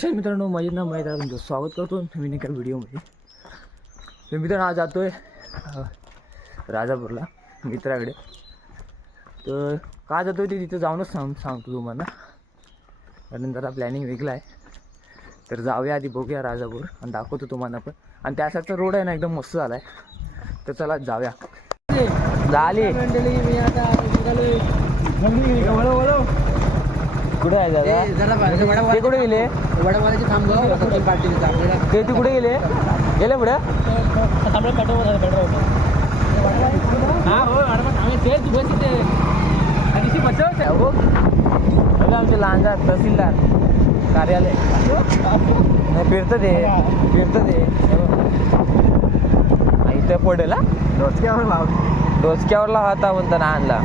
चल मित्रांनो माझे नाव माहीत आहे. तुमचं स्वागत करतो नवीन एका व्हिडिओमध्ये. तर मित्रांनो आज जातो आहे राजापूरला मित्राकडे. तर का जातो आहे ते तिथं जाऊनच सांग सांगतो तुम्हाला. कारण जरा प्लॅनिंग वेगळा आहे. तर जाऊया आधी बघूया राजापूर आणि दाखवतो तुम्हाला पण. आणि त्या रोड आहे ना एकदम मस्त झाला आहे तर चला जाऊया. झाली. कुठे आहे दादा? ते कुठे गेले? ते तू कुठे गेले? गेले पुढे? हा हो आमचे लहानजा तहसीलदार कार्यालय. नाही फिरतं ते फिरतं ते. हा, इथं पडेल हा. डोसक्यावर लाव. डोसक्यावरला होता म्हणता ना आणला.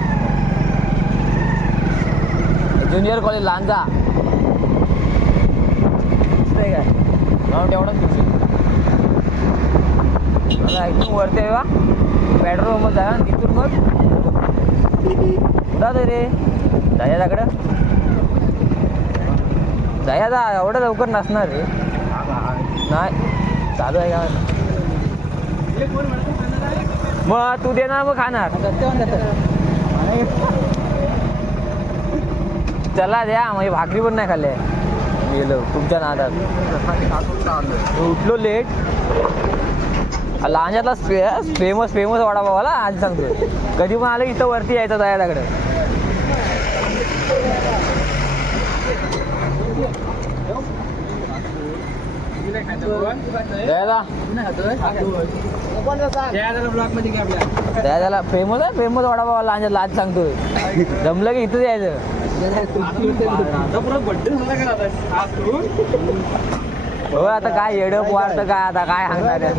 ज्युनियर कॉलेज लांजा दिसतंय काय? मला तेवढंच दिसत मला वरती आहे बा. पेट्रोल पंप जा तिथून मग जातो रे. जाया दाकडं जाया जा एवढं लवकर नसणार रे. नाही चालू आहे का मग तू देणार मग खाणार. चला द्या म्हणजे भाकरी पण नाही खाल्ले गेलो तुमच्या नादात. उठलो लेट लहानच्यातला फेमस फेमस वडापावाला आज सांगतो कधी पण आलं इथं वरती यायचं दयादाकडे दयादा फेमस आहे फेमस वडापाव लहानच्यातला आज सांगतोय. जमलं की इथंच यायचं. हो आता काय येडं वाढतं काय आता? काय सांगणार आहे?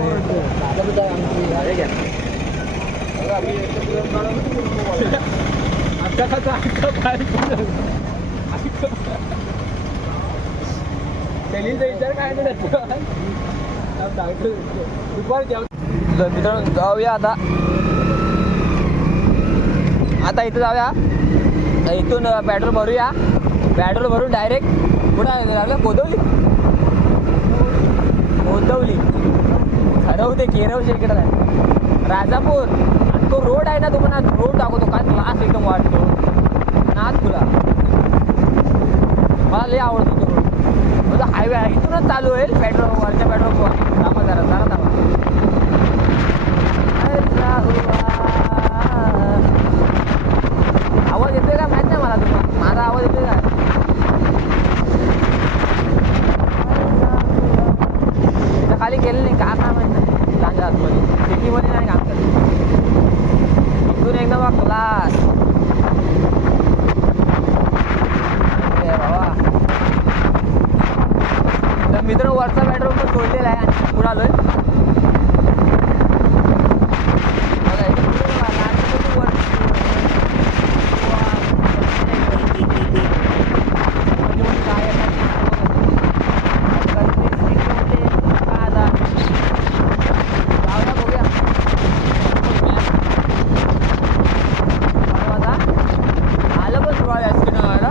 विचार काय दुपार तर मित्रांनो जाऊया आता. आता इथं जाऊया. इथून पेट्रोल भरूया. पेट्रोल भरून डायरेक्ट कुठं लागलं कोदवली. कोदवली. ठरवते केरवचे इकडं राजापूर. आणि तो रोड आहे ना तो पण रोड दाखवतो. काय क्लास एकदम वाटतो नाच तुला. मला लय आवडतो तो रोड म्हणजे हायवे आहे. इथूनच चालू होईल पेट्रोल वरच्या पेट्रोल थांबा जरा जरा थांबा आवाज येतोय का माहीत नाही मला तुम्हाला माझा आवाज येतोय का? इथं खाली गेले नाही काम काय माहीत. नाही तांजा आतमध्ये. सिटीमध्ये नाही काम करत. इथून एकदम क्लास बाबा. तर मित्र वरचा बेडरूम पण सोडलेला आहे आणि पुढे आलोय बघा, इथे पुढे बघा, नाटकाचं वर- मध्ये मध्ये काय आहे, काय नाही. कधी stick होते, काय आता. जाऊया बघूया. बघू आता. आलं पण थोडा वेळ स्क्रीन व्हायला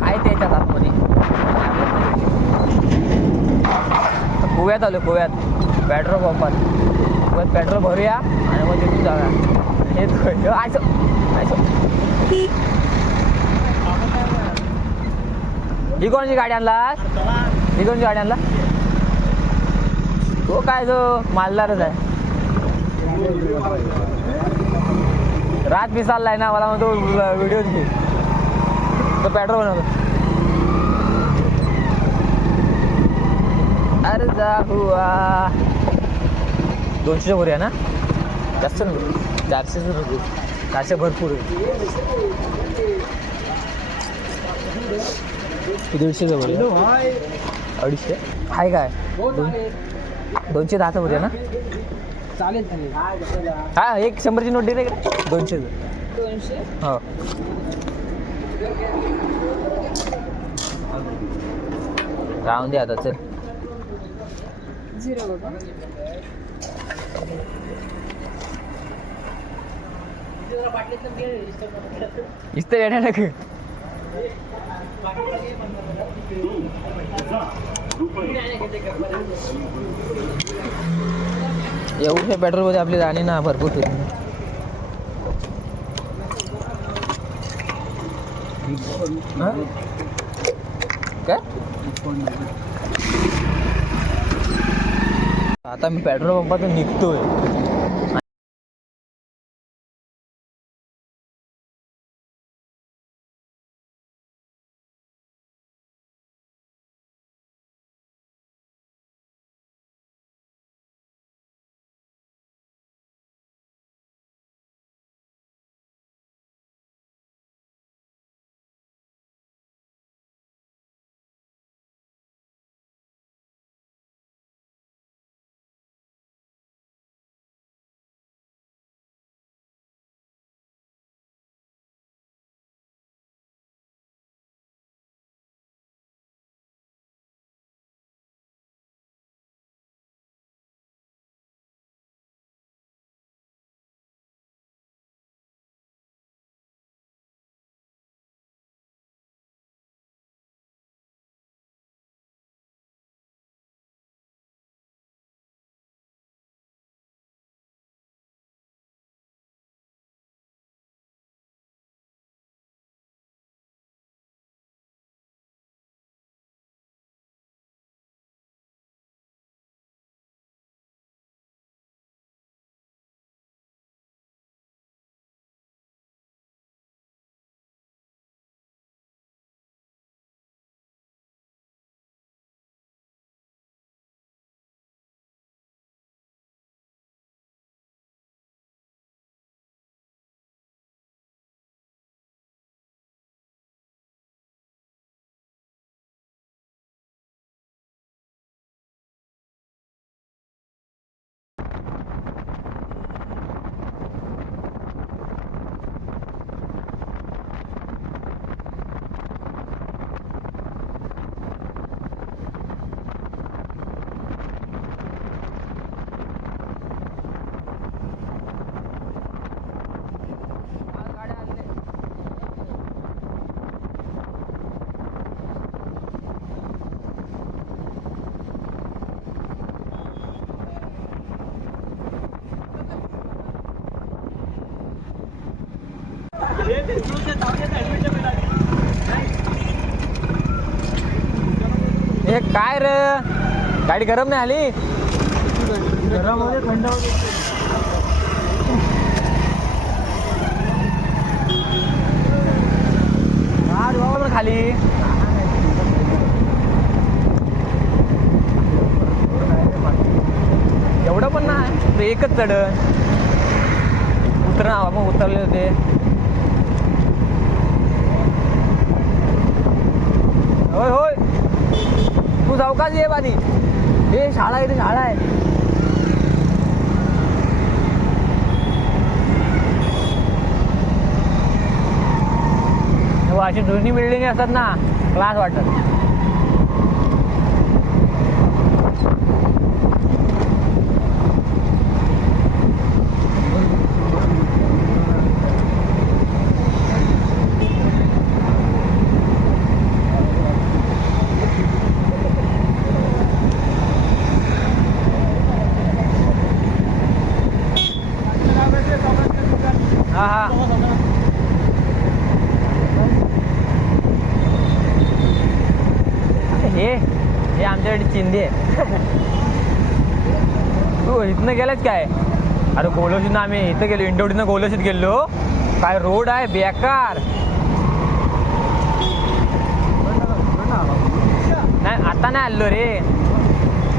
आहे त्याच्यात आतमध्ये गोव्यात आलो गोव्यात. पेट्रोल पंपात मग पेट्रोल भरूया आणि मग तिथून जाऊया. हे तो- आयसो आयसो. ही कोणची गाडी आणलास? ही कोणची गाडी आणला? तो काय जो मालदारच आहे? दात पिसाललाय ना मला तो व्हिडिओ घे तो पेट्रोल बनवतो अरे जा हुआ। दोनशेच्या वर आहे ना? जास्त नको चारशेच नको चारशे भरपूर आहे. दीडशे जवळ अडीचशे? आहे काय? दोन- दोनशे दहाचा वर आहे ना? चालेल चालेल हा एक शंभरची नोट दिली का? दोनशे दोनशे हो. राहून दे आता चल. झिरो बघा इथं येण्या नका एवढ्या पेट्रोलमध्ये आपली जाणे ना भरपूर फिरून काय? आता मी पेट्रोल पंपातून निघतोय. काय रे गाडी गरम नाही आली. गरम होते थंड होते. डोळा पण खाली. एवढं पण नाही ते एकच चढ. उतर ना आपण उतरले होते. होय होय. जाऊ का ये बानी. हे शाळा आहे इथे शाळा आहे. तेव्हा अशी दोन्ही बिल्डिंग असतात ना क्लास वाटत. हा हा. हे हे आमच्याकडे चिंदी आहे. तू इथनं गेलाच काय? अरे गोलशीत आम्ही इथं गेलो इंडोडीनं गोलोशीत गेलो. काय रोड आहे बेकार. नाही आता नाही आलो रे.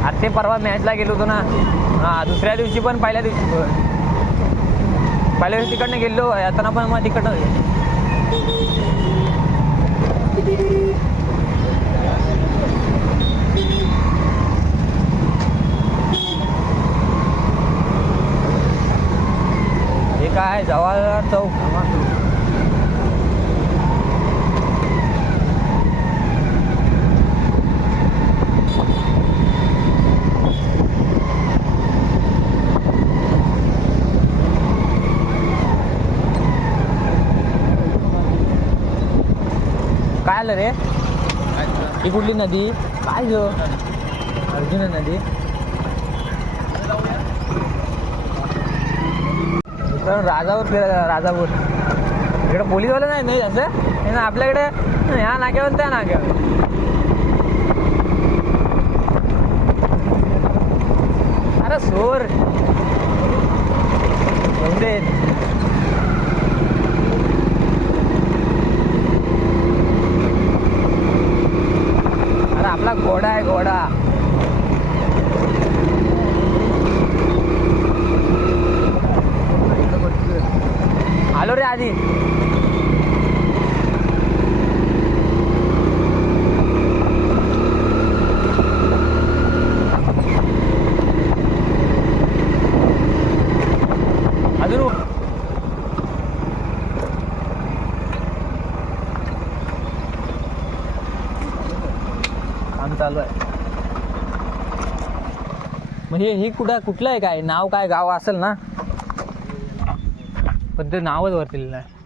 आता ते परवा मॅचला गेलो होतो ना. हा दुसऱ्या दिवशी पण पहिल्या दिवशी पण. पहिल्या दिवशी तिकडनं गेलो येताना पण मग तिकडनं हे काय जवाहरलाल चौक काय आलं रे. ही कुठली नदी? काय ग? अर्जुन नदी. राजावर फिरायला राजापूर. इकडे पोलीसवाले नाही नाही असं? हे ना आपल्याकडे ह्या नाक्यावर त्या नाक्यावर. अरे सोर जाऊ दे. अरे आपला घोडा आहे घोडा. आलो रे आधी अजून उ- काम चालू आहे मग हे हे कुठं कुठलं आहे काय? नाव काय? गाव असेल ना? पण ते नावच वरती लिहिलं आहे.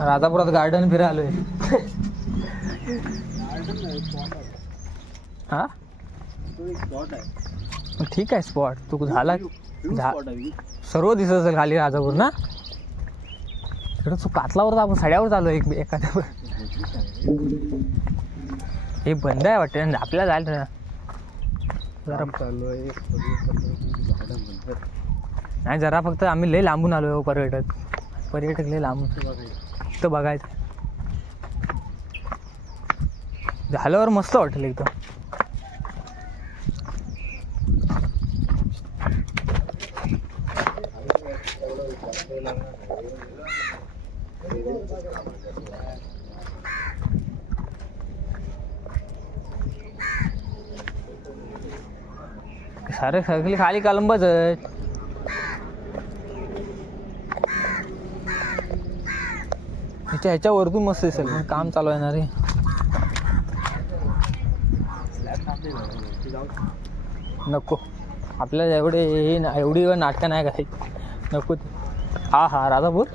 राजापुरात गार्डन फिरायलोय. हा? ठीक आहे स्पॉट तू झाला झा- सर्व दिसत असेल खाली राजापूर ना? इकडं तू कातलावर आपण सड्यावर चालू एक एखाद्यावर हे बंद आहे वाटतं ना आपल्याला जायला ना जरा नाही जरा फक्त आम्ही लय लांबून आलो हो पर्यटक. पर्यटक लय लांबून. तर बघायचं. झाल्यावर मस्त वाटेल एकदम. सारे सगळी खाली कलंबच आहेत. ह्याच्या ह्याच्यावरतून मस्त दिसेल. पण काम चालू आहे ना रे. नको. आपल्याला एवढे ना- एवढी नाटकं नाही करायची. नको. हा हा राधापूर?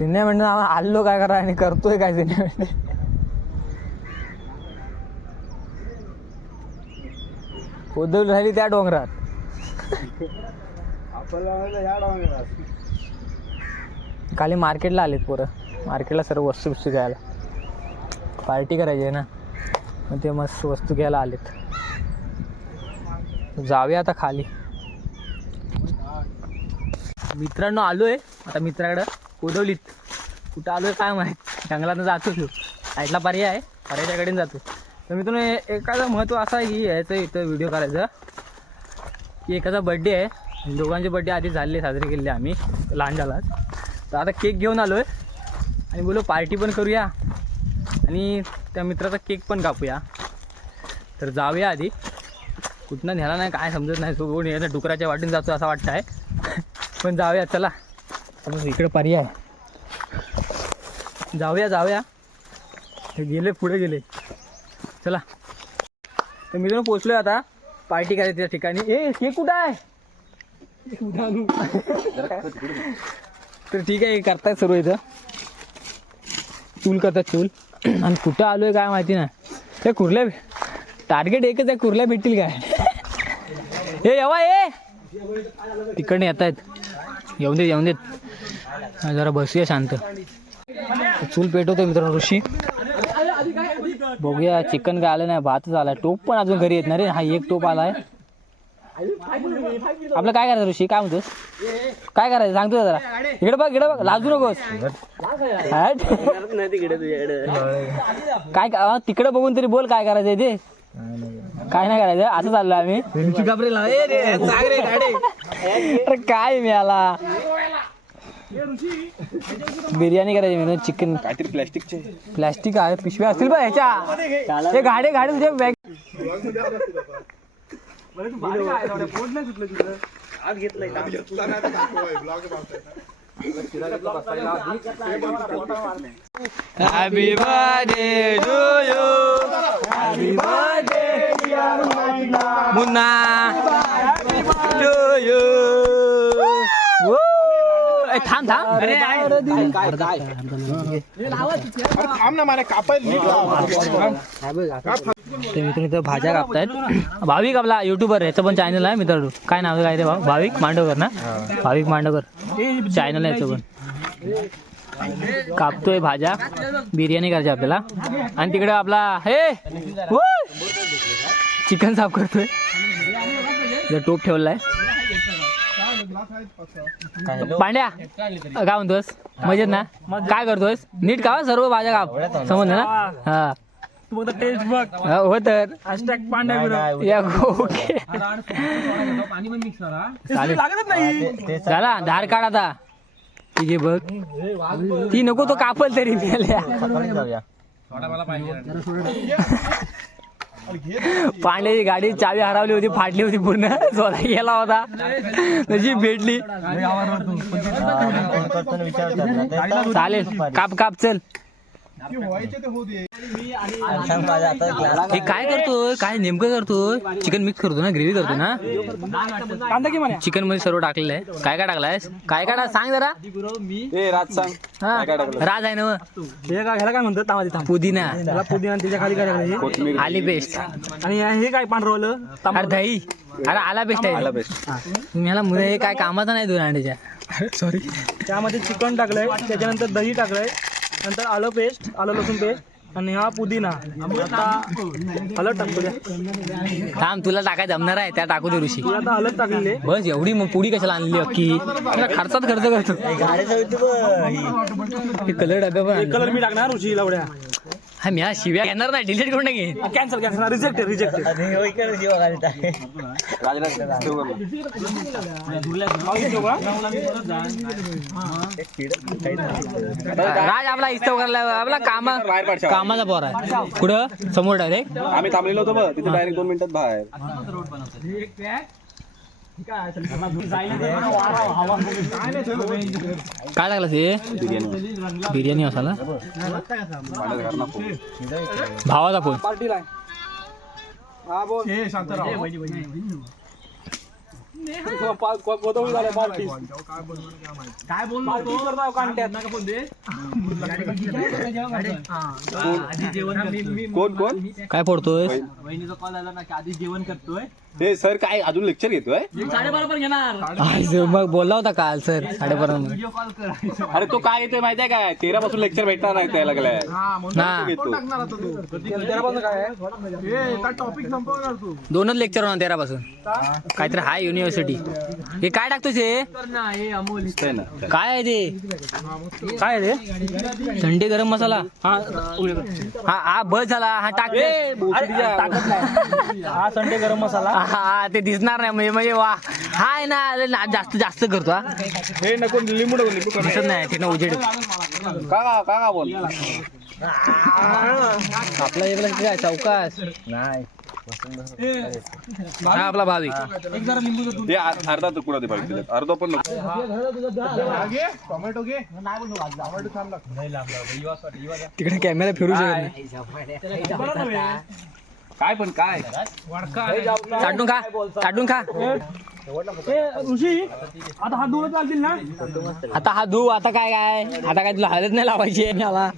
सिनेमा म्हणजे आलो काय करा आणि करतोय काय सिनेमा उद्धव राहिली त्या डोंगरात. खाली मार्केटला आलेत पोरं. मार्केटला सर्व वस्तू बिस्तू घ्यायला. पार्टी करायची आहे ना. मग ते मस्त वस्तू घ्यायला आलेत. जाऊया आता खाली. मित्रांनो आलोय. आता मित्राकडं. कोदवलीत कुठं आलोय काय माहीत? जंगलात जातो तू साईडला पर्याय आहे. पर्यायाच्याकडे जातो. तर मी तुम्ही एखादं महत्त्व असं आहे की यायचं इथं व्हिडिओ करायचं. की एखादा बड्डे आहे. दोघांचे बड्डे आधी झाले साजरे केले आम्ही लहान झालाच तर आता केक घेऊन आलो आहे आणि बोलो पार्टी पण करूया. आणि त्या मित्राचा केक पण कापूया. तर जाऊया आधी. कुठनं न्यायला नाही काय समजत नाही. तो कोण डुकराच्या वाटून जातो असं वाटतं आहे पण जाऊया चला. इकडे पर्याय जाऊया जाऊया. हे गेले पुढे गेले. चला. तर मी तुम्ही पोचलोय आता. पार्टी करायची त्या ठिकाणी. ए हे कुठं आहे? तर ठीक आहे करतायत सर्व इथं. चूल करतात चूल. आणि कुठं आलोय काय माहिती ना ते कुर्ल्या टार्गेट एकच आहे कुर्ल्या भेटतील काय? हे येवा ये तिकडनं येत आहेत येऊन देत येऊन देत. जरा बसूया शांत. चूल पेटवतो मित्रांनो ऋषी. बघूया चिकन काय आलं नाही भातच आलाय. टोप पण अजून घरी येत नाही रे. हा एक टोप आलाय. आपलं काय करायचं ऋषी? काय म्हणतोस? काय करायचं? सांगतो जरा. इकडे बघ इकडे बघ. लाजू नकोस. काय तिकडे बघून तरी बोल काय करायचंय ते. काय नाही करायचं असं चाललं आम्ही. अरे काय मिळाला बिर्याणी करायची मी चिकन काहीतरी प्लॅस्टिकचे. प्लॅस्टिक आहे पिशव्या असतील बा ह्याच्या. हे गाडे गाडे तुझ्या bag. Happy birthday to you happy birthday Munna to you थांब थांब. अरे थांब ना मला ते मित्र इथं भाज्या कापतायत. भाविक आपला युट्यूबर ह्याचं पण चॅनल आहे मित्रांनो. काय नाव आहे काय रे भाऊ? भाविक मांडवकर ना? भाविक मांडवकर. चॅनल आहे याचं पण. कापतोय भाज्या. बिर्याणी करायची आपल्याला. आणि तिकडे आपला हे! चिकन साफ करतोय. टोप ठेवलाय. पांड्या काय म्हणतोस मजेत ना? काय करतोयस? नीट का सर्व भाज्या काप समजलं ना? हा. टेस्ट बघ. तर. Hashtag Pandya okay. पाणी पण मिक्स करा. चालेल. लागतच नाही. झाला धार काढ आता. तिचे बघ. ती नको तो कापल तरी. मेल्या पांड्याची गाडी चावी हरवली होती फाटली होती पूर्ण. स्वतः गेला होता. तशी भेटली. चालेल काप काप चल. हे काय करतोय? काय नेमकं करतोय? चिकन मिक्स करतो ना ग्रेव्ही करतो ना? कांदा की म्हणे चिकनमध्ये सर्व टाकलेलं आहे. काय काय टाकलायस? काय काय टाक- सांग जरा. ए राज सांग. हा. राज आहे ना मग? हे काय ह्याला काय थांब पुदिना. पुदिना त्याच्याखाली काय टाकलं आली बेस्ट आणि हे काय पांढरवलं अरे दही. अरे आला बेस्ट आहे. आला बेस्ट तुम्ही ह्याला मुलं हे काय कामाचं नाही दोन अंड्याच्या. सॉरी त्यामध्ये चिकन टाकलंय त्याच्यानंतर दही टाकलंय नंतर आलं पेस्ट आलं लसूण पेस्ट आणि हा पुदिना आता हळद टाकतो द्या. थांब तुला टाकाय जमणार आहे त्या टाकू दे ऋषी आता हळद टाकलेली आहे. बस एवढी मग पुडी कशाला आणली अक्की अरे खर्चात खर्च करतो हे कलर डब्या पण आणले. कलर मी टाकणार रुची लावड्या हा मी हा शिव्या घेणार नाही डिलीट करून टाकेन. Cancel cancel reject reject Raj आपला इस्तव करायला आपला कामा बाहेर पाडशा. कामाचा पोर आहे. कुठं? समोर डायरेक्ट आम्ही थांबलेलो होतो बघ. तिथे डायरेक्ट दोन मिनिटात बाहेर. काय लागला ते? बिर्याणी बिर्याणी मसाला. भावाचा फोन. हा काय बोल कोण कोण? काय फोडतोय वहिनीचा कॉल आला ना की आधी जेवण करतोय. हे सर काय अजून लेक्चर घेतोय? साडेबारा पण घेणार. आज मग बोलला होता काल सर साडेबारा मध्ये व्हिडिओ कॉल करायचा. अरे तो काय येतोय माहितीये काय तेरा पासून लेक्चर भेटणार नाही त्याला लागलाय. काय दोनच लेक्चर होणार तेरा पासून काहीतरी हाय युनिव्हर्सिटी हे काय टाकतोस हे? दिसतंय ना. काय आहे ते? काय रे थंडी गरम मसाला. हा हा हा बस झाला. हा टाक. टाकत नाही. हा संडे गरम मसाला. हा ते दिसणार नाही म्हणजे म्हणजे वा. हा आहे ना अरे ना, जास्त जास्त करतो हा. हे नको लिंबू नको लिंबू दिसत नाही तिथं उजेड. का का बोल. आपला लक्ष काय चौकास. हा आपला भाविक एक जरा लिंबू दूध ते आ- अर्धा तुकडा दे पाहिजे त्याच्यात. अर्धा पण नको. तिकडे कॅमेरा फिरू शकत नाही. काय पण काय? चाटून खा चाटून खा. ए, ऋषी आता हात धुवत चालतील ना? आता हा धू आता काय काय? आता काय तुला हळद नाही लावायची मला.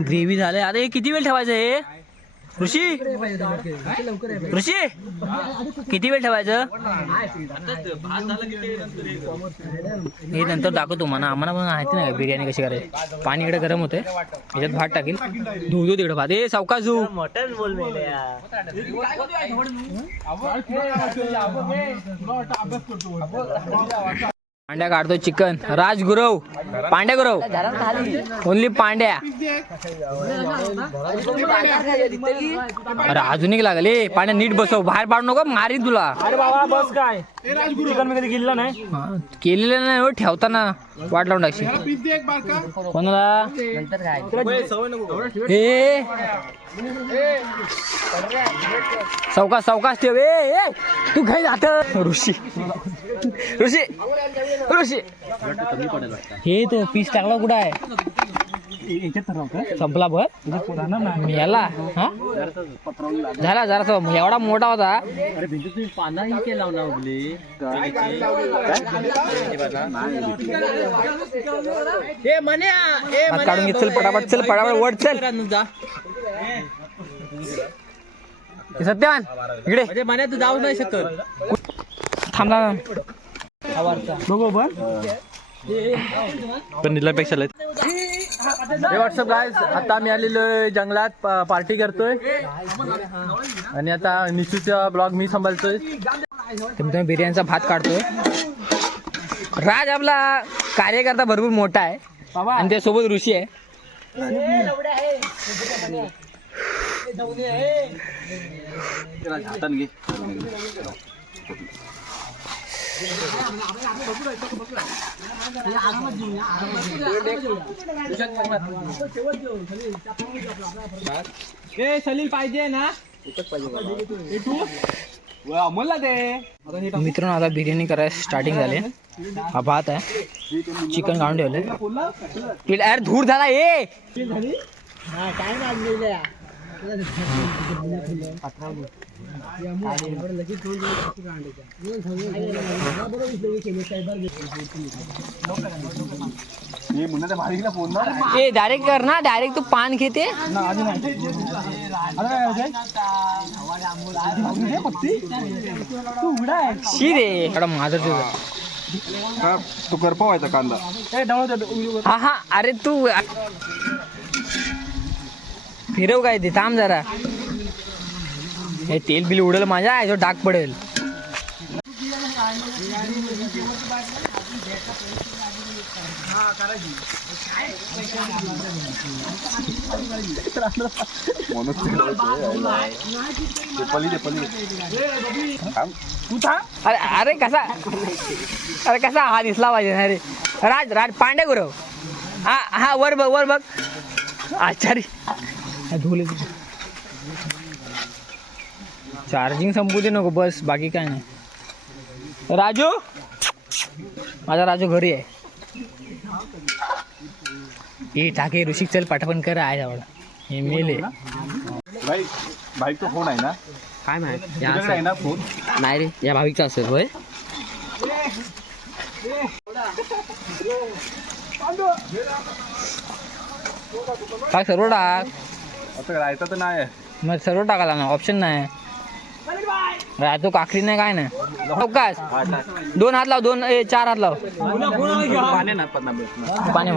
ग्रेव्ही झाले आता हे किती वेळ ठेवायचं हे? ऋषी? ऋषी? किती वेळ ठेवायचं? हे नंतर दाखवतो तुम्हाला. आम्हाला पण माहिती नाही का बिर्याणी कशी करायची. पाणी इकडे गरम होते याच्यात भात टाकेल धुऊ दो तिकडे भात. ए सावकाश धू पांड्या काढतो चिकन. राज गुरव पांड्या गुरव. ओनली पांड्या. अरे अजून एक लागले. पांड्या नीट बसव. बाहेर पाडू नको मारी तुला. अरे बाबा बस काय? चिकन मी कधी गेलेलं नाही. हा, केलेलं नाही हो, ठेवताना. वाट लावून टाकशी कोणाला? ए सावकाश सावकाश ठेव. ए ए, तू घाई जात. ऋषी. ऋषी. ऋषी हे तो पीस टाकला कुठं आहे? संपला भर? याला हा? झाला जरा एवढा मोठा होता. काढून घे चल पटापट चल पटापट वर चल. सत्यवान इकडे. म्हणे तू जाऊ नाही शकत. थांबला. बघू पण पण निलापेक्षा हे व्हॉट्सअप गायज आता आम्ही आलेलो आहे जंगलात प- पार्टी करतोय. आणि आता निशूचा ब्लॉग मी सांभाळतोय. तुम्ही बिर्याणीचा भात काढतोय. राज आपला कार्यकर्ता भरपूर मोठा आहे. आणि त्यासोबत ऋषी आहे. हाताने घे. सलील पाहिजे ना? अमोलला दे. मित्रांनो आता बिर्याणी करायला स्टार्टिंग झाली हा भात आहे. चिकन काढून अरे धूर झाला ए! हे ए डायरेक्ट कर ना डायरेक्ट तू पान घेते. शी रे. माझा तो करपावायचा कांदा. हा हा अरे तू फिरव काय ते थांब जरा. हे तेल बिल उडेल माझ्या याच्यावर डाग पडेल. अरे अरे कसा अरे कसा हा दिसला पाहिजे ना रे. राज राज पांडे गुरव. हा हा वर बघ वर बघ. आचारी. धुले चार्जिंग संपू दे नको बस बाकी काय नाही. राजू? माझा राजू घरी आहे. ए टाके ऋषिक चल पाठवण कर आहे जवळ हे मेले भाई भाईचा फोन आहे ना? काय माहिती? ना फोन नाही रे या भाविकचा असेल होय. काय सर्व टाक राहायचं तर नाही मग सर्व टाकायला ना ऑप्शन नाही राहतो काकडी नाही काय नाही? चौकास दोन हात लाव दोन ए चार हात लाव. पाणी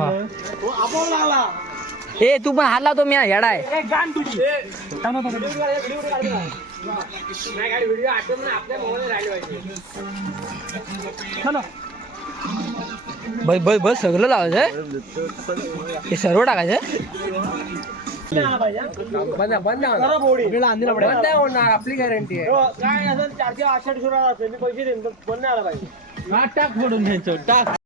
ए तू पण हात लावतो मी येडा आहे. बस बस बस सगळं लावायचं हे सर्व टाकायचं आपली गॅरंटी आहे काय असेल चारशे आठशे सुरू असेल मी पैसे देईन पण बंद नाही आला पाहिजे. टाक फोडून घ्यायचं टाक.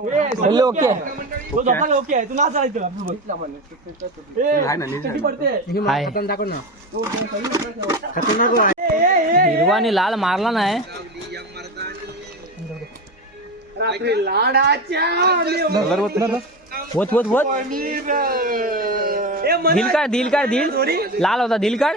हॅलो ओके तो ओके आहे. तू ना. चालायचं हिरवा आणि लाल मारला नाही होत होत होत दिल काढ दिल काढ दिल. लाल होता दिल काढ.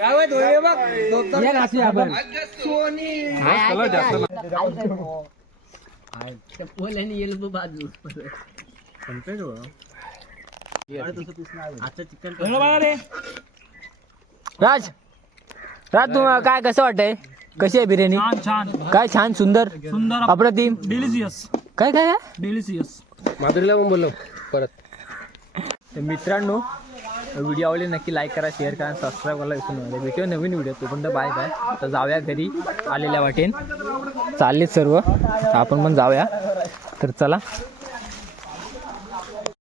बघा बघा रे. राज राज तुम्हाला काय कसं वाटतंय? कशी आहे बिर्याणी? छान छान. काय छान सुंदर? सुंदर. अप्रतिम डिलिशियस काय काय काय? डिलिशियस माधुरीला पण बोललो परत. तर मित्रांनो व्हिडिओ आवडले नक्की लाईक करा शेअर करा सबस्क्राईब करायला विसरू नका. भेटूया नवीन व्हिडिओ तोपर्यंत बाय बाय तर जाऊया घरी आलेल्या वाटेन. चाललेत सर्व. आपण पण जाऊया. तर चला.